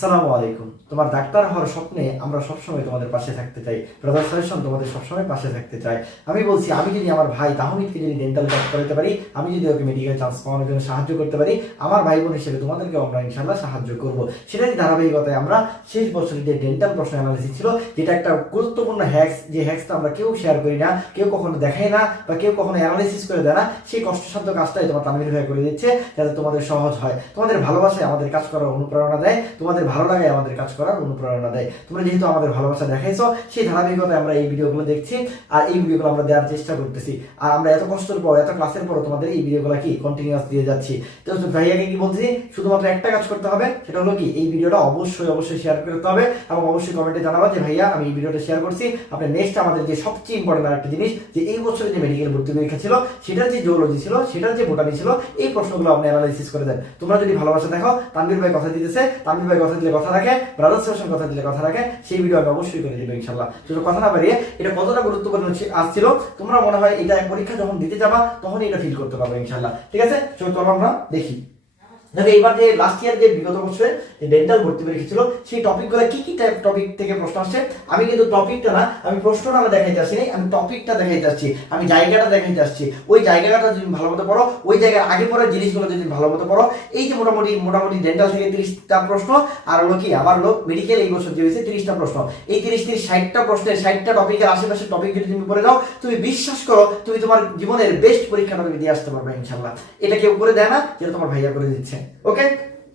আসসালামু আলাইকুম। তোমার ডাক্তার হওয়ার স্বপ্নে আমরা সবসময় তোমাদের পাশে থাকতে চাই। ব্রাদার সাজেশন তোমাদের সবসময় পাশে থাকতে চাই। আমি বলছি, আমি যদি আমার ভাই তাহমিদকে যদি ডেন্টাল কাজ করাতে পারি, আমি যদি ওকে মেডিকেল চান্স পাওয়ানোর জন্য সাহায্য করতে পারি, আমার ভাই বোন হিসেবে তোমাদেরকে আমরা ইনশাল্লাহ সাহায্য করব। সেটাই ধারাবাহিকতায় আমরা শেষ বছরের যে ডেন্টাল প্রশ্ন অ্যানালিসিস ছিল, যেটা একটা গুরুত্বপূর্ণ হ্যাক্স যে হ্যাক্সটা আমরা কেউ শেয়ার করি না, কেউ কখনো দেখাই না, বা কেউ কখনো অ্যানালিসিস করে দেয় না, সেই কষ্টসাধ্য কাজটাই তোমার তামিল ভাই করে দিচ্ছে, যাতে তোমাদের সহজ হয়। তোমাদের ভালোবাসায় আমাদের কাজ করার অনুপ্রেরণা দেয়, তোমাদের ভালো লাগায় আমাদের কাজ করার অনুপ্রেরণা দেয়। তোমরা যেহেতু আমাদের ভালোবাসা দেখাইছো, সেই ধারাবাহিকতায় আমরা এই ভিডিওগুলো দেখছি আর এই ভিডিওগুলো আমরা দেওয়ার চেষ্টা করতেছি। আর আমরা এত কষ্টের পর, এত ক্লাসের পর তোমাদের এই ভিডিওগুলো কি কন্টিনিউয়াস দিয়ে যাচ্ছি। তো ভাইয়াকে কি বলছি, শুধুমাত্র একটা কাজ করতে হবে, সেটা হলো কি, এই ভিডিওটা অবশ্যই অবশ্যই শেয়ার করতে হবে এবং অবশ্যই কমেন্টে জানাবা যে, ভাইয়া, আমি এই ভিডিওটা শেয়ার করছি। আপনি নেক্সট আমাদের যে সবচেয়ে ইম্পর্টেন্ট একটা জিনিস, যে এই বছরে যে মেডিকেল ভর্তি পরীক্ষা ছিল, সেটার যে জিওলজি ছিল, সেটার যে বোটানি ছিল, এই প্রশ্নগুলো আপনি অ্যানালাইসিস করে দেন। তোমরা যদি ভালোবাসা দেখো তানভীর ভাই কথা দিতেছে, তানভীর ভাই কথা দিলে কথা রাখে ব্রাদার সেশন কথা দিলে কথা রাখে, সেই ভিডিও আমি অবশ্যই করে দেবো ইনশাল্লাহ তো কথা না বাড়িয়ে এটা কতটা গুরুত্বপূর্ণ আসছিল, তোমরা মনে হয় এটা পরীক্ষা যখন দিতে যাবা, তখনই এটা ফিল করতে পারবে ইনশাল্লাহ ঠিক আছে? চলো আমরা দেখি। দেখো, এইবার যে লাস্ট ইয়ার যে বিগত বছরে ডেন্টাল ভর্তি পরীক্ষা ছিল, সেই টপিকগুলো কি কি টাইপ টপিক থেকে প্রশ্ন আসছে, আমি কিন্তু টপিকটা না, আমি প্রশ্নটা না দেখাইতে আসছি আমি টপিকটা দেখাইতে আসছি, আমি জায়গাটা দেখাইতে আসছি। ওই জায়গাটা যদি ভালো মতো পড়ো, ওই জায়গার আগে পড়া জিনিসগুলো যদি ভালো মতো পড়ো, এই যে মোটামুটি মোটামুটি ডেন্টাল থেকে তিরিশটা প্রশ্ন, আর হলো কি, আবার হলো মেডিকেল এই বছর যে হয়েছে তিরিশটা প্রশ্ন। এই তিরিশ তিরিশ ষাটটা প্রশ্নের ষাটটা টপিকের আশেপাশে টপিক যদি তুমি পড়ে দাও তুমি বিশ্বাস করো, তুমি তোমার জীবনের বেস্ট পরীক্ষাটা তুমি দিয়ে আসতে পারবে ইনশাল্লাহ এটা কেউ করে দেয় না, যেটা তোমার ভাইয়া করে দিচ্ছে ওকে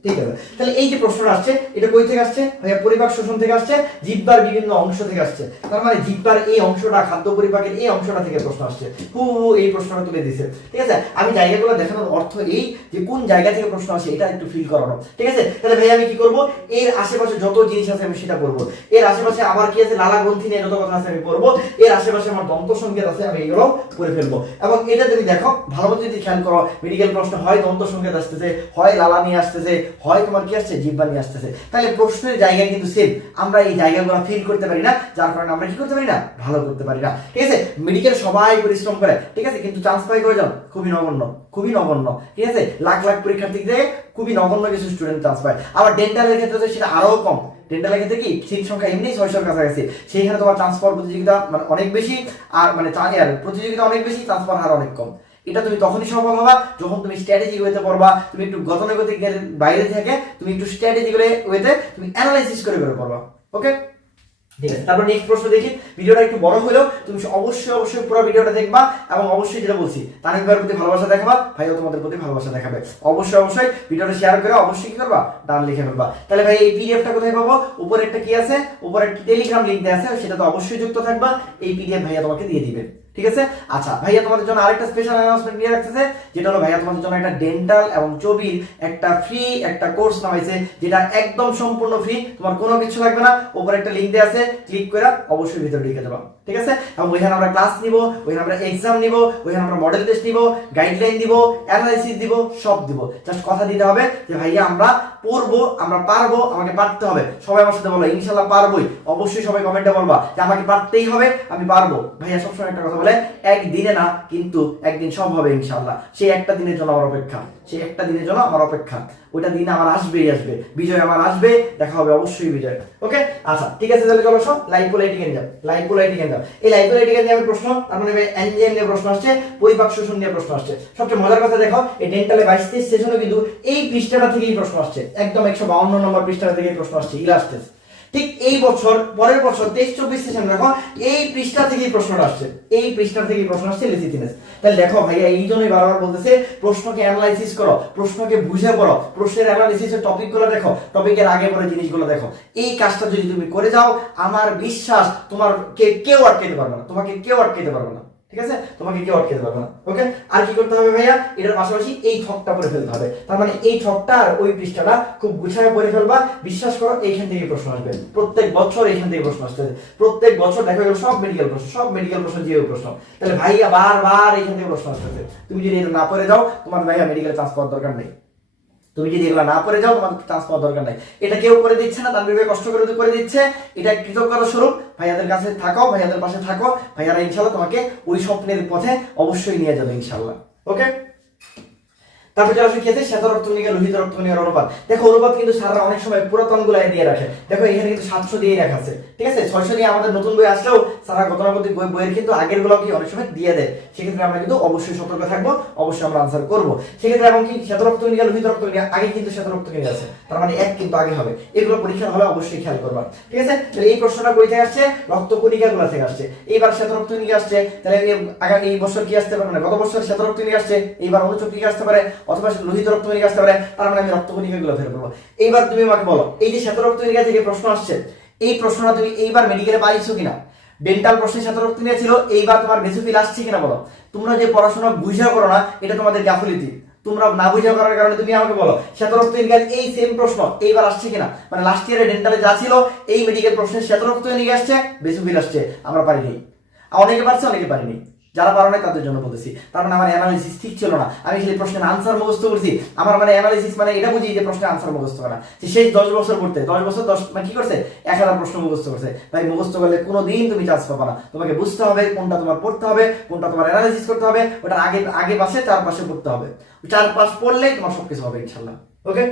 ঠিক আছে তাহলে এই যে প্রশ্নটা আসছে, এটা কই থেকে আসছে? ভাইয়া, পরিপাক শোষণ থেকে আসছে জিব্বার বিভিন্ন অংশ থেকে আসছে। তার মানে জিব্বার এই অংশটা, খাদ্য পরিপাকের এই অংশটা থেকে প্রশ্ন আসছে। হু এই প্রশ্নটা তুলে দিছে ঠিক আছে? আমি জায়গাগুলো দেখানোর অর্থ এই যে কোন জায়গা থেকে প্রশ্ন আসে, এটা একটু ফিল করানো। ঠিক আছে? তাহলে ভাইয়া, আমি কি করব? এর আশেপাশে যত জিনিস আছে আমি সেটা করব। এর আশেপাশে আমার কি আছে? লালা গ্রন্থি নিয়ে যত কথা আছে আমি পড়ব। এর আশেপাশে আমার দন্ত সংকেত আছে, আমি এগুলো করে ফেলব। এবং এটা তুমি দেখো, ভালো যদি খেয়াল করো মেডিকেল প্রশ্ন হয়, দন্ত সংকেত আসতেছে, হয় লালা নিয়ে আসতেছে হয় তোমার কি আসছে? জিব্বা নিয়ে আসতেছে। তাহলে প্রশ্নের জায়গায় কিন্তু সেম আমরা এই জায়গাগুলো ফিল করতে পারি না, যার কারণে আমরা কি করতে পারি না? ভালো করতে পারি না। ঠিক আছে? মেডিকেল সবাই পরিশ্রম করে। ঠিক আছে? কিন্তু চান্স পাই করে যাও খুবই নগণ্য। খুবই নগণ্য। ঠিক আছে? লাখ লাখ পরীক্ষার্থী থেকে খুবই নগণ্য কিছু স্টুডেন্ট চান্স পায়। আবার ডেন্টালের ক্ষেত্রে সেটা আরও কম। ডেন্টালের ক্ষেত্রে কি? সিট সংখ্যা এমনি ছয়শোর কাছাকাছি। সেইখানে তোমার পাওয়ার প্রতিযোগিতা মানে অনেক বেশি, আর মানে প্রতিযোগিতা অনেক বেশি পাওয়ার হার অনেক কম। এটা তুমি তখনই সফল হবা যখন তুমি স্ট্র্যাটেজি ওয়েতে পড়বা, তুমি একটু গতানুগতিক বাইরে থেকে তুমি একটু স্ট্র্যাটেজি ওয়েতে তুমি অ্যানালাইসিস করে করে পড়বা ওকে ঠিক আছে, তারপর নেক্সট প্রশ্ন দেখি, ভিডিওটা একটু বড় হলেও তুমি অবশ্যই অবশ্যই পুরো ভিডিওটা দেখবা এবং অবশ্যই যেটা বলছি তানিক ভাইয়ের প্রতি ভালোবাসা দেখাবা, ভাইও তোমাদের প্রতি ভালোবাসা দেখাবে। অবশ্যই অবশ্যই ভিডিওটা শেয়ার করে অবশ্যই কি করবা? ডান লিখে ফেলবা। তাহলে ভাই, এই পিডিএফটা কোথায় পাবো? উপরে একটা কি আছে? উপরে একটা টেলিগ্রাম লিংক দেওয়া আছে সেটা তো অবশ্যই যুক্ত থাকবা, এই পিডিএফ ভাইয়া তোমাকে দিয়ে দিবে। ঠিক আছে? আচ্ছা ভাইয়া তোমাদের জন্য আরেকটা স্পেশাল অ্যানাউন্সমেন্ট নিয়ে রাখতেছে, যেটা হলো ভাইয়া তোমাদের জন্য একটা ডেন্টাল এবং চবির একটা ফ্রি একটা কোর্স নামাইছে, যেটা একদম সম্পূর্ণ ফ্রি তোমার কোনো কিছু লাগবে না উপরে একটা লিংক দেওয়া আছে ক্লিক করে অবশ্যই ভিতরে ঢুকে যাবা। ঠিক আছে? এবং ওইখানে আমরা ক্লাস নিব ওইখানে আমরা এক্সাম নিব ওইখানে আমরা মডেল টেস্ট নিব গাইডলাইন দিব অ্যানালাইসিস দিব, সব দিব। জাস্ট কথা দিতে হবে যে, ভাইয়া, আমরা পড়ব, আমরা পারব, আমাকে পারতে হবে। সবাই আমার সাথে বলো, ইনশাল্লাহ পারবোই। অবশ্যই সবাই কমেন্টে বলবা যে, আমাকে পারতেই হবে, আমি পারব। ভাইয়া, সবসময় একটা কথা বলে, একদিনে না, কিন্তু একদিন সব হবে ইনশাল্লাহ। সেই একটা দিনের জন্য আমার অপেক্ষা, সেই একটা দিনের জন্য আমার অপেক্ষা। ওইটা দিন আমার আসবেই আসবে। বিজয় আমার আসবে, দেখা হবে অবশ্যই বিজয়। ওকে আচ্ছা ঠিক আছে তাহলে চলো সব যাও। লাইভ পোলাইটিকেন যাও। এই নিয়ে আমি প্রশ্ন, তার মানে এনজিএম নিয়ে প্রশ্ন আসছে, পরিপাক শোষণ নিয়ে প্রশ্ন আসছে। সবচেয়ে মজার কথা দেখো, এই ডেন্টালে বাইশ তেইশ সেশনে কিন্তু এই পৃষ্ঠাটা থেকেই প্রশ্ন আসছে। একদম একশো বাউন্ন নম্বর পৃষ্ঠাটা থেকেই প্রশ্ন আসছে ইলাস্টেস ঠিক এই বছর, পরের বছর, তেইশ, চব্বিশ সেশন দেখো এই পৃষ্ঠা থেকেই প্রশ্নটা আসছে। এই পৃষ্ঠা থেকেই প্রশ্ন আসছে লেসিথিনেস তাহলে দেখো, ভাইয়া, এই জন্যই বারবার বলতেছে, প্রশ্নকে অ্যানালাইসিস করো, প্রশ্নকে বুঝে পড়ো। প্রশ্নের অ্যানালাইসিসের টপিকগুলো দেখো টপিকের আগে পরে জিনিসগুলো দেখো। এই কাজটা যদি তুমি করে যাও, আমার বিশ্বাস তোমার কে কেউ আটকাতে পারবে না, তোমাকে কেউ আটকাতে পারবে না। ঠিক আছে? তোমাকে কেউ আটকে পারবে না ওকে আর কি করতে হবে ভাইয়া? এটার পাশাপাশি এই ছকটা পরে ফেলতে হবে। তার মানে এই ছকটা আর ওই পৃষ্ঠাটা খুব গুছায় পড়ে ফেলবা। বিশ্বাস করো, এইখান থেকে প্রশ্ন আসবে। প্রত্যেক বছর এইখান থেকে প্রশ্ন আসতে প্রত্যেক বছর দেখা গেল সব মেডিকেল প্রশ্ন, সব মেডিকেল প্রশ্ন যে প্রশ্ন। তাহলে ভাইয়া বারবার এইখান থেকে প্রশ্ন আসতেছে। তুমি যদি এটা না পরে যাও তোমার ভাইয়া মেডিকেল চান্স পাওয়ার দরকার নেই। তুমি যদি এগুলো না করে যাও তোমার চান্স পাওয়ার দরকার নাই। এটা কেউ করে দিচ্ছে না, তানভীর ভাই কষ্ট করে করে দিচ্ছে। এটা কৃতজ্ঞতা স্বরূপ। ভাইয়াদের কাছে থাকো, ভাইয়াদের পাশে থাকো। ভাইয়ারা ইনশাল্লাহ তোমাকে ওই স্বপ্নের পথে অবশ্যই নিয়ে যাবে ইনশাল্লাহ ওকে তারপর যারা কি আছে শ্বেত রক্তকণিকা লোহিত রক্তকণিকার অনুপাত। দেখো, অনুপাত কিন্তু সারা অনেক সময় পুরাতন গুলাই দিয়ে রাখে। দেখো, এখানে কিন্তু সাতশো দিয়ে রাখা ঠিক আছে? ছয়শো দিয়ে আমাদের নতুন বই আসলেও সারা গতানুগতিক বই বইয়ের কিন্তু আগেরগুলো কি অনেক সময় দিয়ে দেয়। সেক্ষেত্রে আমরা কিন্তু অবশ্যই সতর্ক থাকব, অবশ্যই আমরা আনসার করব। সেক্ষেত্রে এবং কি শ্বেত রক্তকণিকা লোহিত রক্তকণিকা আগে কিন্তু শ্বেত রক্তকণিকা আছে তার মানে এক কিন্তু আগে হবে। এগুলো পরীক্ষা হলে অবশ্যই খেয়াল করবা। ঠিক আছে? তাহলে এই প্রশ্নটা বই থেকে আসছে রক্তকণিকা গুলা থেকে আসছে। এইবার শ্বেত রক্তকণিকা আসছে, তাহলে আগামী বছর কি আসতে পারে? না গত বছর শ্বেত রক্তকণিকা আসছে, এইবার অনুচক্রিকা আসতে পারে? অথবা লোহিত রক্তকণিকা আসতে পারে তার মানে আমি রক্তকণিকা গুলো ফের করব। এইবার তুমি আমাকে বলো, এই যে শ্বেত রক্তকণিকা থেকে প্রশ্ন আসছে, এই প্রশ্নটা তুমি এইবার মেডিকেলে পাইছো কিনা? ডেন্টাল প্রশ্নে শ্বেত রক্তকণিকা ছিল এইবার তোমার বেসিফিল আসছে কিনা বলো? তোমরা যে পড়াশোনা বুঝা করো না, এটা তোমাদের গাফলিতি। তোমরা না বুঝা করার কারণে তুমি আমাকে বলো শ্বেতরক্তকণিকার এই সেম প্রশ্ন এইবার আসছে কিনা? মানে লাস্ট ইয়ারে ডেন্টালে যা ছিল, এই মেডিকেল প্রশ্নের শ্বেতরক্তকণিকা আসছে বেসিফিল আসছে, আমরা পারিনি। অনেকে পারছে, অনেকে পারিনি। যারা পারো নাই তাদের জন্য বলতেছি। তার মানে আমার অ্যানালিসিস ঠিক ছিল না। আমি সেই প্রশ্নের আনসার মুখস্থ করছি। আমার মানে অ্যানালিসিস মানে এটা বুঝি যে প্রশ্নের আনসার মুখস্থ করা যে সেই দশ বছর পড়তে, দশ বছর দশ মানে কি করছে? এক হাজার প্রশ্ন মুখস্থ করছে। ভাই, মুখস্থ করলে কোনো দিন তুমি চান্স পাবা না। তোমাকে বুঝতে হবে কোনটা তোমার পড়তে হবে, কোনটা তোমার অ্যানালিসিস করতে হবে ওটা আগে আগে পাশে, চারপাশে পড়তে হবে। চার পাশ পড়লেই তোমার সবকিছু হবে, ইনশাল্লাহ। ওকে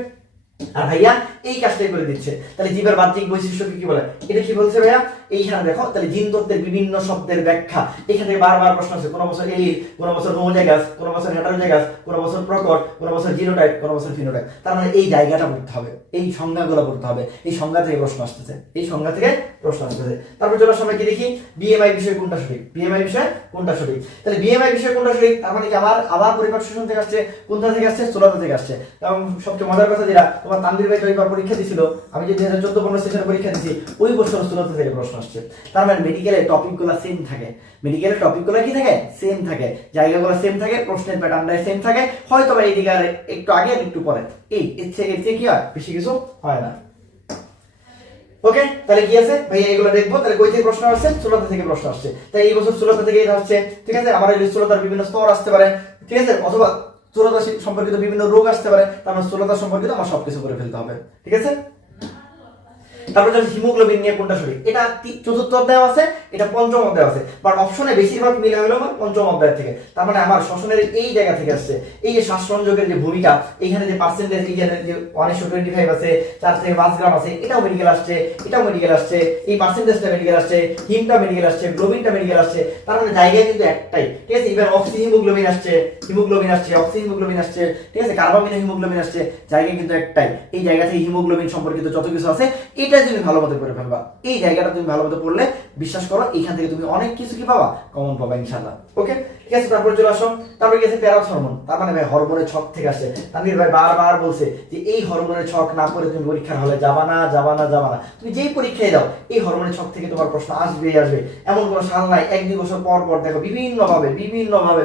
আর ভাইয়া, এই কাজটাই করে দিচ্ছে। তাহলে জীবের বাহ্যিক বৈশিষ্ট্যকে কি বলে? এটা কি বলছে ভাইয়া? এইখানে দেখো, তাহলে জিন তত্ত্বের বিভিন্ন শব্দের ব্যাখ্যা। এখানে বারবার প্রশ্ন আছে কোন বছর এলিল, কোন বছর হোমোজাইগাস, কোন বছর হেটারোজাইগাস, কোন বছর প্রকট, কোন বছর জিনোটাইপ, কোন বছর ফিনোটাইপ। তার মানে এই জায়গাটা পড়তে হবে, এই সংজ্ঞাগুলো পড়তে হবে, এই সংজ্ঞা থেকে প্রশ্ন আসতেছে, এই সংজ্ঞা থেকে প্রশ্ন আসতেছে। তারপর চলো সময় কি দেখি? বিএমআই বিষয় কোনটা সঠিক? বিএমআই বিষয় কোনটা সঠিক? তাহলে বিএমআই বিষয় কোনটা সঠিক? তার মানে কি আমার আবার পরিবার শোষণ থেকে আসছে, কোনটা থেকে আসছে? স্থূলতা থেকে আসছে। এবং সবচেয়ে মজার কথা যেটা তোমার তানভীর ভাই কয়েকবার পরীক্ষা দিছিল, আমি যে চোদ্দ পনেরো সেশনে পরীক্ষা দিচ্ছি ওই বছর স্থূলতা থেকে, প্রশ্ন আসছে। তার মানে মেডিকেলে টপিকগুলো সেম থাকে। মেডিকেলের টপিকগুলো কি থাকে? সেম থাকে। জায়গাগুলো সেম থাকে, প্রশ্নের প্যাটার্নটা সেম থাকে। হয়তো বা এই একটু আগে একটু পরে। এই, এর থেকে কি হয়? বেশি কিছু হয় না। ওকে, তাহলে কি আছে? ভাই এগুলো দেখব। তাহলে কই থেকে প্রশ্ন আসছে? স্থূলতা থেকে প্রশ্ন আসছে। তাই এই বছর স্থূলতা থেকে এটা হচ্ছে, ঠিক আছে? আমার এই স্থূলতার বিভিন্ন স্তর আসতে পারে, ঠিক আছে? অথবা স্থূলতা সম্পর্কিত বিভিন্ন রোগ আসতে পারে, তার মানে স্থূলতা সম্পর্কিত আমার সবকিছু করে ফেলতে হবে। ঠিক আছে? তারপর যখন হিমোগ্লোবিন নিয়ে কোনটা সঠিক এটা চতুর্থ অধ্যায় আছে, এটা পঞ্চম অধ্যায় আছে। বাট অপশনে বেশিরভাগ মিলে হলো আমার পঞ্চম অধ্যায় থেকে। তার মানে আমার শ্বসনের এই জায়গা থেকে আসছে। এই যে শ্বাস সংযোগের যে ভূমিকা, এইখানে যে পার্সেন্টেজ এইখানে যে ওয়ানশো টোয়েন্টি ফাইভ আছে, চার থেকে পাঁচ গ্রাম আছে, এটাও মেডিকেল আসছে, এটাও মেডিকেল আসছে, এই পার্সেন্টেজটা মেডিকেল আসছে, হিমটা মেডিকেল আসছে গ্লোবিনটা মেডিকেল আসছে। তার মানে জায়গা কিন্তু একটাই। ঠিক আছে? এবার অক্সি হিমোগ্লোবিন আসছে হিমোগ্লোবিন আসছে অক্সি হিমোগ্লোবিন আসছে। ঠিক আছে? কার্বামিন হিমোগ্লোবিন আসছে, জায়গা কিন্তু একটাই। এই জায়গা থেকে হিমোগ্লোবিন সম্পর্কিত যত কিছু আছে, এটা তুমি ভালো মতো করে ফেলবা। এই জায়গাটা তুমি ভালো মতো পড়লে, বিশ্বাস করো, এখান থেকে তুমি অনেক কিছু কি পাবা? কমন পাবা ইনশাল্লাহ ওকে ঠিক আছে, তারপরে চলে আসো। তারপরে গেছে প্যারাথ হরমোন। তার মানে ভাই, হরমোনের ছক থেকে আসছে। তানভীর ভাই বারবার বলছে যে, এই হরমোনের ছক না করে তুমি পরীক্ষার হলে যাবা না যাবা না যাবা না। তুমি যেই পরীক্ষায় দাও, এই হরমোনের ছক থেকে তোমার প্রশ্ন আসবে আসবে। এমন কোনো সাল নাই। এক দুই বছর পর পর দেখো বিভিন্ন ভাবে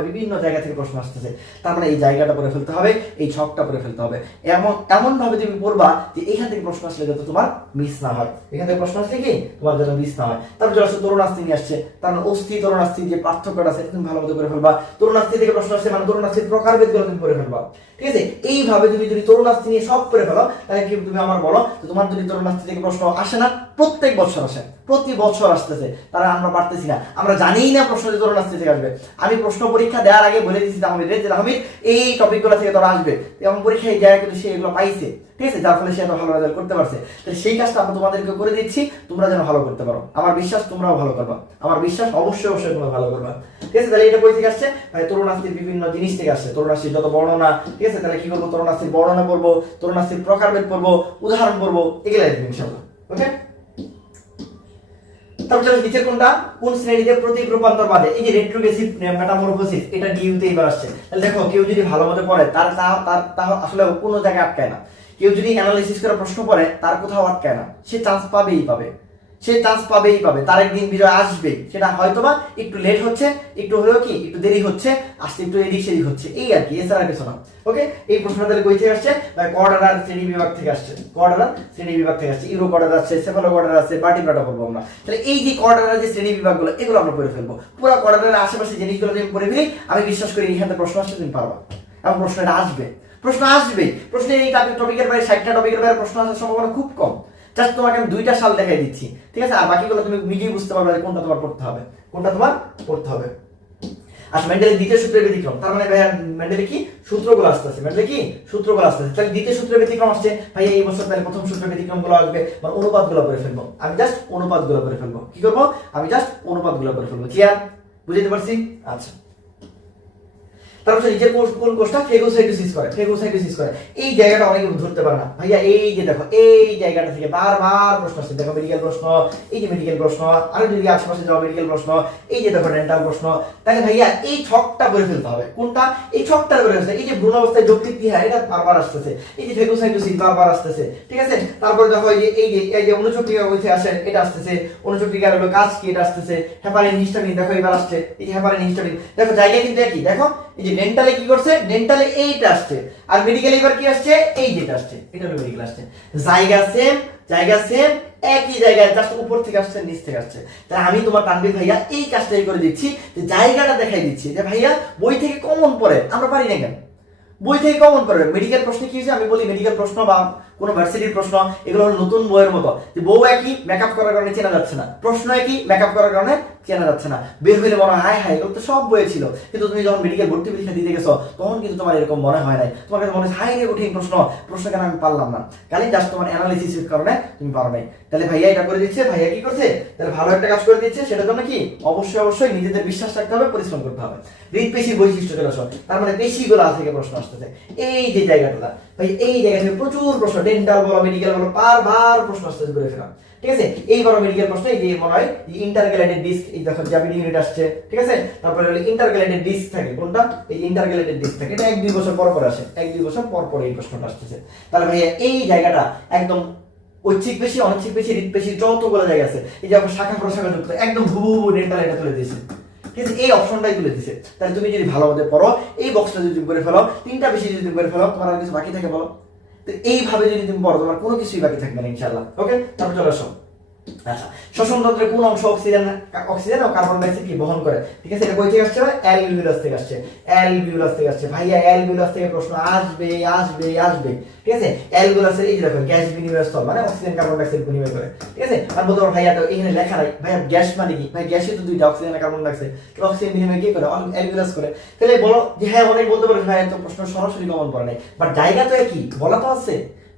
বিভিন্ন জায়গা থেকে প্রশ্ন আসতেছে। তার মানে এই জায়গাটা পরে ফেলতে হবে, এই ছকটা পরে ফেলতে হবে। এমন এমন ভাবে তুমি পড়বা যে, এখান থেকে প্রশ্ন আসলে যাতে তোমার মিস না হয়। এখান থেকে প্রশ্ন আসলে কি? তোমার যেন মিস না হয়। তারপর যখন আসছে তরুণাস্থি নিয়ে আসছে। তার মানে অস্থি তরুণাস্থি যে পার্থক্যটা আছে তুমি ভালো মতো করে ফেলবা। তরুণাস্থি থেকে প্রশ্ন আসছে মানে তরুণাস্থির প্রকারভেদগুলো তুমি করে ফেলবা। ঠিক আছে? এইভাবে তুমি যদি তরুণাস্থি নিয়ে সব করে ফেলো, তাহলে কি তুমি আমার বলো তোমার যদি তরুণাস্থি থেকে প্রশ্ন আসে না, প্রত্যেক বছর আসে। প্রতি বছর আসতেছে। তারা আমরা পারতেছি না। আমরা জানিই না প্রশ্ন যে তরুণাস্থি থেকে আসবে। আমি প্রশ্ন পরীক্ষা দেওয়ার আগে বলে দিচ্ছি তাহমিদ যে তাহমিদ এই টপিকগুলো থেকে তোরা আসবে। এবং পরীক্ষায় এই কিন্তু সে এগুলো পাইছে। ঠিক আছে? যার ফলে সে এত ভালো রেজাল্ট করতে পারছে। তাহলে সেই কাজটা আমরা তোমাদেরকে করে দিচ্ছি। তোমরা যেন ভালো করতে পারো। আমার বিশ্বাস তোমরাও ভালো করবা। আমার বিশ্বাস অবশ্যই অবশ্যই তোমরা ভালো করবা। ঠিক আছে? তাহলে এটা বই থেকে আসছে? ভাই তরুণাস্থির বিভিন্ন জিনিস থেকে আসছে। তরুণাস্থির যত বর্ণনা, ঠিক আছে? তাহলে কি করব? তরুণাস্থির বর্ণনা করব তরুণাস্থির প্রকারভেদ করব উদাহরণ করব এগুলো আসবে ইনশাল্লাহ ওকে তারপর নিচের কোনটা? কোন শ্রেণীতে প্রতীক রূপান্তর বাদে এই যে রেট্রোগ্রেসিভ মেটামরফোসিস এটা ডিউতে এবার আসছে। তাহলে দেখো, কেউ যদি ভালো মতো পড়ে, তার তা- তার আসলে কোনো জায়গায় আটকায় না। কেউ যদি অ্যানালিসিস করে প্রশ্ন পড়ে, তার কোথাও আটকায় না। সে চান্স পাবেই পাবে। সে চান্স পাবেই পাবে। তার একদিন বিজয় আসবে। সেটা হয়তোবা একটু লেট হচ্ছে, একটু হলেও কি, একটু দেরি হচ্ছে আসতে একটু এদিক সেদিক হচ্ছে। এই আর কি এছাড়া কিছু না ওকে এই প্রশ্নটা তাহলে কই আসছে? কর্ডারার শ্রেণি বিভাগ থেকে আসছে। কর্ডারার শ্রেণি বিভাগ থেকে আসছে। ইউরো কর্ডার আছে সেফালো কর্ডার আছে পার্টিপ্লাটা করব আমরা। তাহলে এই যে কর্ডারার যে শ্রেণি বিভাগগুলো, এগুলো আমরা পড়ে ফেলব। পুরো কর্ডারের আশেপাশে জিনিসগুলো যদি পড়ে ফেলি, আমি বিশ্বাস করি এখান প্রশ্ন আসছে, তুমি পারবা। এবং প্রশ্নটা আসবে। প্রশ্ন আসবে প্রশ্নে এই টপিকের বাইরে, ষাটটা টপিকের বাইরে প্রশ্ন আসার সম্ভাবনা খুব কম। জাস্ট তোমাকে আমি দুইটা সাল দেখাই দিচ্ছি, ঠিক আছে? আর বাকিগুলো তুমি নিজেই বুঝতে পারবে যে কোনটা তোমার পড়তে হবে। কোনটা তোমার পড়তে হবে। আচ্ছা মেন্ডেলের দ্বিতীয় সূত্রের ব্যতিক্রম। তার মানে ভাইয়া মেন্ডেলে কি? সূত্রগুলো আসতেছে। মেন্ডেলে কি? সূত্রগুলো আসতেছে। তাহলে দ্বিতীয় সূত্রের ব্যতিক্রম আসছে। ভাইয়া, এই বছর তাহলে প্রথম সূত্রের ব্যতিক্রমগুলো আসবে মানে অনুপাতগুলো করে ফেলব। আমি জাস্ট অনুপাতগুলো করে ফেলব। কি করব? আমি জাস্ট অনুপাতগুলো করে ফেলব। ক্লিয়ার বুঝতে পারছি? আচ্ছা। তারপর নিচের কোন কোষটা? ফেগোসাইটোসিস করে ফেগোসাইটোসিস করে। এই জায়গাটা অনেকে ধরতে পারে না। ভাইয়া, এই যে দেখো, এই জায়গাটা থেকে বারবার প্রশ্ন আসছে। দেখো মেডিকেল প্রশ্ন, এই যে মেডিকেল প্রশ্ন আরও যদি আশেপাশে যাও মেডিকেল প্রশ্ন, এই যে দেখো ডেন্টাল প্রশ্ন। তাহলে ভাইয়া, এই ছকটা করে ফেলতে হবে। কোনটা? এই ছকটা করে ফেলতে এই যে ভ্রূণ অবস্থায় যৌক্তিক ক্রিয়া এটা বারবার আসতেছে। এই যে ফেগোসাইটোসিস বারবার আসতেছে। ঠিক আছে? তারপরে দেখো, এই যে এই যে এই যে অনুচক্রিকা বলছে আসেন এটা আসতেছে। অনুচক্রিকার কাজ কি? এটা আসতেছে। হেপারিন হিস্টামিন দেখো, এবার আসছে। এই যে হিস্টামিন দেখো জায়গা কিন্তু একই। দেখো এই যে ডেন্টালে কি করছে? ডেন্টালে এইটা আসছে। আর মেডিকেল এবার কি আসছে? এই যেটা আসছে। এটা হলো মেডিকেল আসছে। জায়গা সেম জায়গা সেম একই জায়গায় জাস্ট উপর থেকে আসছে, নিচ থেকে আসছে। তাই আমি তোমার তানবির ভাইয়া এই কাজটাই করে দিচ্ছি, যে জায়গাটা দেখাই দিচ্ছি, যে ভাইয়া বই থেকে কমন পড়ে, আমরা পারি না কেন? বই থেকে কমন পড়ে। মেডিকেল প্রশ্ন কি হয়েছে? আমি বলি মেডিকেল প্রশ্ন বা কোনো ভার্সিটির প্রশ্ন, এগুলো হলো নতুন বইয়ের মতো। যে বউ একই মেকআপ করার কারণে চেনা যাচ্ছে না, প্রশ্ন একই মেকআপ করার কারণে চেনা যাচ্ছে না। বের হইলে মনে হয়, হায় হায়, এগুলো তো সব বইয়ে ছিল। কিন্তু তুমি যখন মেডিকেল ভর্তি পরীক্ষা দিতে গেছো, তখন কিন্তু তোমার এরকম মনে হয় নাই। তোমার কাছে মনে হয় হায় রে, কঠিন প্রশ্ন। প্রশ্ন কেন আমি পারলাম না? কালি জাস্ট তোমার অ্যানালিসিসের কারণে তুমি পারো নাই। তাহলে ভাইয়া এটা করে দিচ্ছে, ভাইয়া কি করছে? তাহলে ভালো একটা কাজ করে দিচ্ছে, সেটার জন্য কি? অবশ্যই অবশ্যই নিজেদের বিশ্বাস রাখতে হবে, পরিশ্রম করতে হবে। হৃদপেশির বৈশিষ্ট্য চলে আসো। তার মানে পেশিগুলো থেকে প্রশ্ন আসতেছে। এই যে জায়গাটা ভাই এই জায়গা থেকে প্রচুর প্রশ্ন। ডেন্টাল বলো মেডিকেল বলো, বারবার প্রশ্ন আসতেছে করে ফেলা ঠিক আছে? এই বড় মেডিকেল প্রশ্ন এই যে মনে হয় ইন্টারগ্যালেটেড ডিস্ক এই দেখো জ্যামিতি ইউনিট আসছে। ঠিক আছে? তারপরে হলো ইন্টারগ্যালেটেড ডিস্ক থাকে। কোনটা? এই ইন্টারগ্যালেটেড ডিস্ক থাকে। এটা এক দুই বছর পর পর আসে। এক দুই বছর পর পর এই প্রশ্নটা আসতেছে। তাহলে ভাইয়া, এই জায়গাটা একদম ঐচ্ছিক পেশি, অনৈচ্ছিক পেশি হৃদপেশি যতগুলো জায়গা আছে, এই যে আপনার শাখা প্রশাখা যুক্ত, একদম হুবু হুবু ডেন্টাল এটা তুলে দিয়েছে। ঠিক এই অপশনটাই তুলে দিছে তাহলে তুমি যদি ভালোভাবে পড়ো, এই বক্সটা যদি করে ফেলো, তিনটা বেশি যদি করে ফেলো, তোমার কিছু বাকি থাকে বলো? তো এইভাবে যদি তুমি পড়ো তোমার কোনো কিছুই বাকি থাকবে না ইনশাল্লাহ ওকে তারপর চলে আসো। আচ্ছা শ্বসন কোন অংশ অক্সিজেন অক্সিজেন ও কার্বন ডাইঅক্সাইড কি বহন করে? ঠিক আছে, এটা কই থেকে আসছে থেকে আসছে। থেকে আসছে। ভাইয়া থেকে প্রশ্ন আসবে আসবে আসবে। ঠিক আছে? এই গ্যাস বিনিময় স্থল মানে অক্সিজেন, কার্বন ডাইঅক্সাইড বিনিময় করে। ঠিক আছে? আর বলতে ভাইয়া তো এখানে লেখা নাই। ভাইয়া, গ্যাস মানে কি? ভাই গ্যাসে তো দুইটা, অক্সিজেন আর কার্বন ডাইঅক্সাইড অক্সিজেন বিনিময় কি করে? অ্যালভিউলাস করে। তাহলে বলো যে হ্যাঁ অনেক বলতে পারো ভাইয়া তো প্রশ্ন সরাসরি কমন পড়ে নাই। বাট জায়গা তো একই, বলা তো আছে।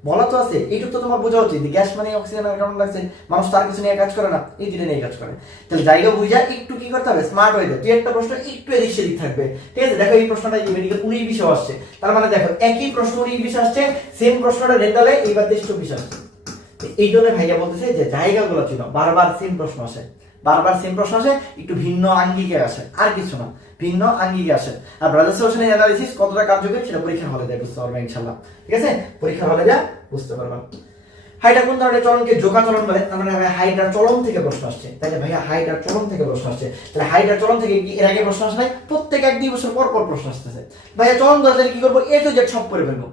বলা তো আছে, এইটুকু তো তোমার বোঝা উচিত। গ্যাস মানে অক্সিজেন আর কার্বন ডাইঅক্সাইড মানুষ তার কিছু নিয়ে কাজ করে না, এই দুটো নিয়ে কাজ করে। তাহলে জায়গা বুঝা একটু কি করতে হবে? স্মার্ট হয়ে যায় তুই একটা প্রশ্ন একটু এদিক সেদিক থাকবে। ঠিক আছে? দেখো এই প্রশ্নটা মেডিকেল উনিশ বিশে আসছে। তার মানে দেখো, একই প্রশ্ন উনিশ বিশ আসছে সেম প্রশ্নটা রেন্টালে এইবার তেইশ চব্বিশ আসছে। এই জন্য ভাইয়া বলতেছে যে জায়গাগুলো ছিল বারবার সেম প্রশ্ন আসে। বারবার সেম প্রশ্ন আসে, একটু ভিন্ন আঙ্গিকে আসে, আর কিছু না, ভিন্ন আঙ্গিকে আসে। আর ব্রাদার সলিউশনের অ্যানালিসিস কতটা কার্যকরী সেটা পরীক্ষার হলে যায় বুঝতে পারবে ইনশাআল্লাহ, ঠিক আছে? পরীক্ষার হলে যা বুঝতে পারবে হাইটা কোন ধরনের চলনকে যোগা চলন বলে, তার মানে ভাই হাইটার চলন থেকে প্রশ্ন আসছে। তাহলে ভাইয়া হাইটার চলন থেকে প্রশ্ন আসছে। তাহলে হাইটার চলন থেকে এর আগে প্রশ্ন আসে নাই? প্রত্যেক এক দুই বছর পর পর প্রশ্ন আসতেছে। ভাইয়া চলন ধরতে কি করব? এ তো যে সব করে ফেলব।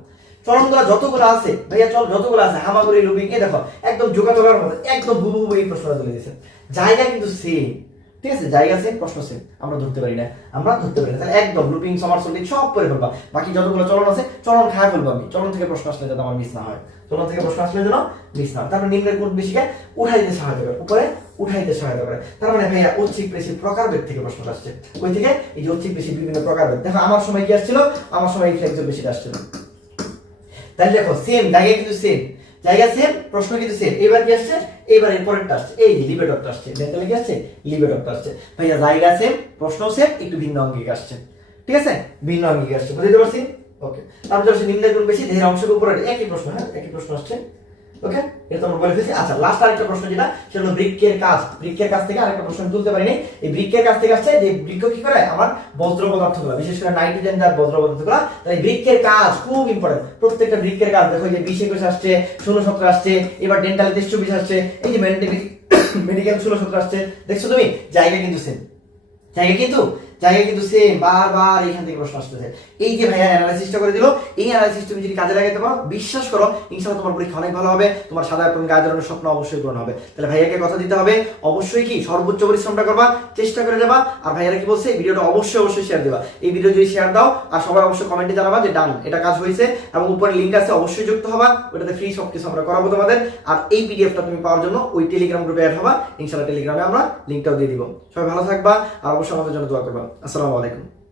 চলনগুলো যতগুলো আছে, ভাইয়া চল যতগুলো আছে, হামাগুড়ি লুপিং এ দেখো, একদম যোগা চলার একদম হুবু এই প্রশ্নটা তুলে দিয়েছে। জায়গা কিন্তু সেম ঠিক আছে? জায়গা সেম প্রশ্ন সেম আমরা ধরতে পারি না। আমরা ধরতে পারি না। একদম লুপিং সমার সমারসলিং সব করে ফেলবা। বাকি যতগুলো চলন আছে, চলন খায় ফেলব আমি। চলন থেকে প্রশ্ন আসলে যাতে আমার মিস না হয়। চলন থেকে প্রশ্ন আসলে যেন মিস না হয়। তারপরে নিম্নের কোন বেশিকে উঠাই দিতে সাহায্য করে? উপরে উঠাই দিতে সহায়তা করে। তার মানে ভাইয়া, ঐচ্ছিক পেশি প্রকারভেদ থেকে প্রশ্ন আসছে। ওই থেকে এই যে ঐচ্ছিক পেশি বিভিন্ন প্রকারভেদ। দেখো, আমার সময় কি আসছিল? আমার সময় এই ফ্লেক্সিবল বেশিটা আসছিল। তাহলে দেখো সেম জায়গা কিন্তু সেম জায়গা সেম প্রশ্ন কিন্তু সেম এবার কি আসছে? এবার এর পরেরটা আসছে। এই যে লিবেটকটা আসছে। ডেন্টালে কি আসছে? লিবেটকটা আসছে। ভাইয়া, জায়গা সেম প্রশ্ন সেম একটু ভিন্ন অঙ্গিক আসছে। ঠিক আছে? ভিন্ন অঙ্গিক আসছে। বুঝতে পারছি? ওকে তারপর আসছে নিম্নের গুণ বেশি, দেহের অংশের উপরে একই প্রশ্ন হ্যাঁ? একই প্রশ্ন আসছে। ওকে এটা তোমরা বলে ফেলছি। আচ্ছা লাস্ট আরেকটা প্রশ্ন যেটা, সেটা হলো বৃক্ষের কাজ। বৃক্ষের কাছ থেকে আরেকটা প্রশ্ন তুলতে পারিনি। এই বৃক্ষের কাছ থেকে আসছে যে বৃক্ষ কি করে? আমার বজ্র পদার্থগুলো, বিশেষ করে নাইট্রোজেন জাত বজ্র পদার্থগুলো, তাই বৃক্ষের কাজ খুব ইম্পর্টেন্ট প্রত্যেকটা বৃক্ষের কাজ, দেখো যে বিশ একুশ আসছে, ষোলো সতেরো আসছে, এবার ডেন্টাল তেইশ চব্বিশ আসছে, এই যে মেডিকেল ষোলো সতেরো আসছে, দেখছ তুমি? জায়গা কিন্তু সেম জায়গা কিন্তু জায়গা কিন্তু সেম বারবার এখান থেকে প্রশ্ন আসতেছে। এই যে ভাইয়া অ্যানালাইসিসটা করে দিল, এই অ্যানালাইসিস তুমি যদি কাজে লাগাতে পারো, বিশ্বাস করো, ইনশাআল্লাহ তোমার পরীক্ষা অনেক ভালো হবে, তোমার সাদা এবং গায়ে ধরনের স্বপ্ন অবশ্যই পূরণ হবে। তাহলে ভাইয়াকে কথা দিতে হবে, অবশ্যই কি সর্বোচ্চ পরিশ্রমটা করবা, চেষ্টা করে যাবা, আর ভাইয়ারা কি বলছে, এই ভিডিওটা অবশ্যই অবশ্যই শেয়ার দেবা। এই ভিডিও যদি শেয়ার দাও, আর সবাই অবশ্যই কমেন্টে জানাবা যে ডান এটা কাজ হয়েছে, এবং উপরে লিঙ্ক আছে, অবশ্যই যুক্ত হবা, ওটাতে ফ্রি সব কিছু আমরা করাবো তোমাদের, আর এই পিডিএফটা তুমি পাওয়ার জন্য ওই টেলিগ্রাম গ্রুপে অ্যাড হবা, ইনশাআল্লাহ টেলিগ্রামে আমরা লিঙ্কটাও দিয়ে দিব। সবাই ভালো থাকবা, আর অবশ্যই আমাদের জন্য দোয়া করবা। আসসালামু আলাইকুম।